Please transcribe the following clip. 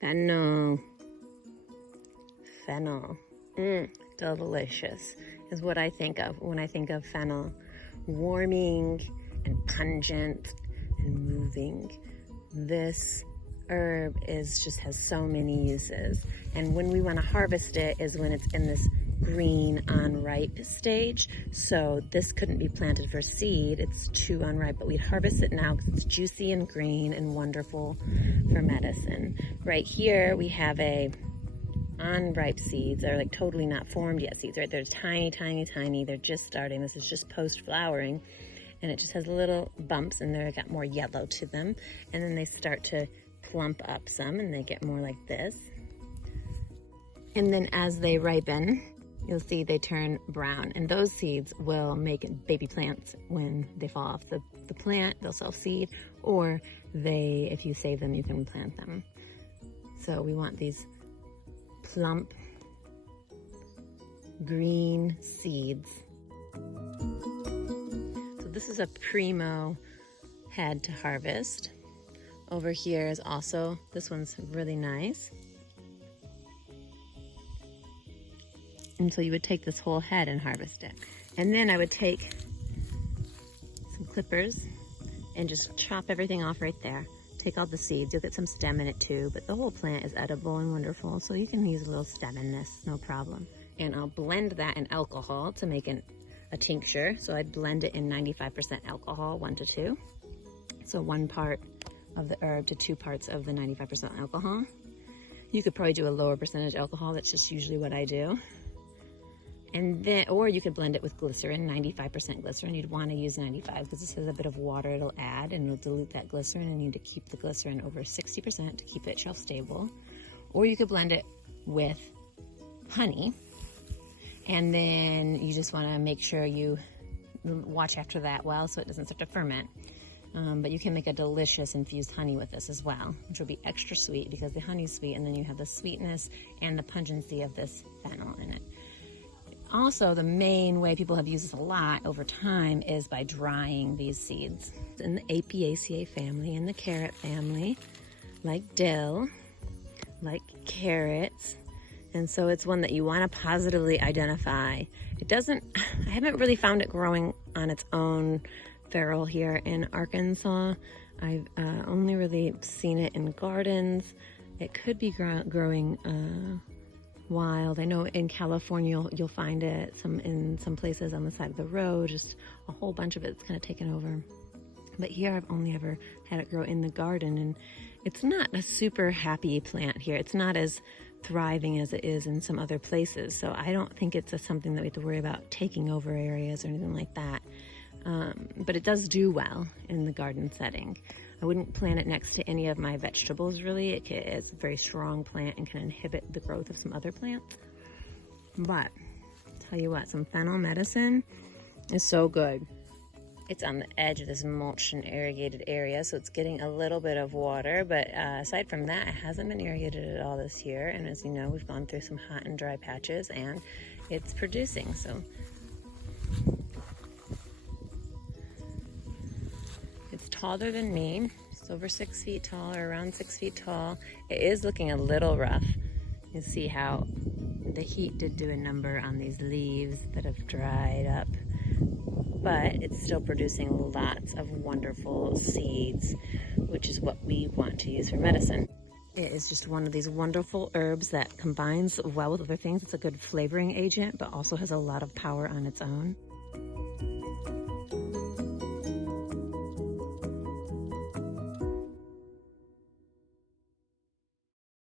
Fennel. Fennel. Delicious is what I think of when I think of fennel. Warming and pungent and moving. This herb just has so many uses. And when we want to harvest it is when it's in this green unripe stage. So this couldn't be planted for seed. It's too unripe, but we'd harvest it now because it's juicy and green and wonderful for medicine. Right here we have a unripe seeds. They're like totally not formed yet seeds, right? They're tiny, tiny, tiny. They're just starting. This is just post-flowering, and it just has little bumps, and they've got more yellow to them. And then they start to plump up some, and they get more like this. And then as they ripen, you'll see they turn brown, and those seeds will make baby plants when they fall off the plant. They'll self-seed, or if you save them, you can plant them. So we want these plump green seeds. So this is a primo head to harvest. Over here is also, this one's really nice. And so you would take this whole head and harvest it. And then I would take some clippers and just chop everything off right there. Take all the seeds. You'll get some stem in it too, but the whole plant is edible and wonderful, so you can use a little stem in this, no problem. And I'll blend that in alcohol to make a tincture. So I'd blend it in 95% alcohol, 1 to 2. So 1 part of the herb to 2 parts of the 95% alcohol. You could probably do a lower percentage alcohol. That's just usually what I do. And then, or you could blend it with glycerin, 95% glycerin. You'd want to use 95 because this has a bit of water it'll add, and it'll dilute that glycerin, and you need to keep the glycerin over 60% to keep it shelf stable. Or you could blend it with honey, and then you just want to make sure you watch after that well so it doesn't start to ferment. But you can make a delicious infused honey with this as well, which will be extra sweet because the honey's sweet, and then you have the sweetness and the pungency of this fennel in it. Also, the main way people have used this a lot over time is by drying these seeds. In the Apiaceae family, in the carrot family, like dill, like carrots, and so it's one that you want to positively identify. I haven't really found it growing on its own feral here in Arkansas. I've only really seen it in gardens. It could be growing wild. I know in California you'll find it in some places on the side of the road, just a whole bunch of it's kind of taken over. But here I've only ever had it grow in the garden, and it's not a super happy plant here. It's not as thriving as it is in some other places. So I don't think it's something that we have to worry about taking over areas or anything like that. But it does do well in the garden setting. I wouldn't plant it next to any of my vegetables, really. It's a very strong plant and can inhibit the growth of some other plants. But tell you what, some fennel medicine is so good. It's on the edge of this mulched and irrigated area, so it's getting a little bit of water, but aside from that, it hasn't been irrigated at all this year. And as you know, we've gone through some hot and dry patches, and it's producing. So it's taller than me. It's over 6 feet tall, or around 6 feet tall. It is looking a little rough. You see how the heat did do a number on these leaves that have dried up, but it's still producing lots of wonderful seeds, which is what we want to use for medicine. It is just one of these wonderful herbs that combines well with other things. It's a good flavoring agent, but also has a lot of power on its own.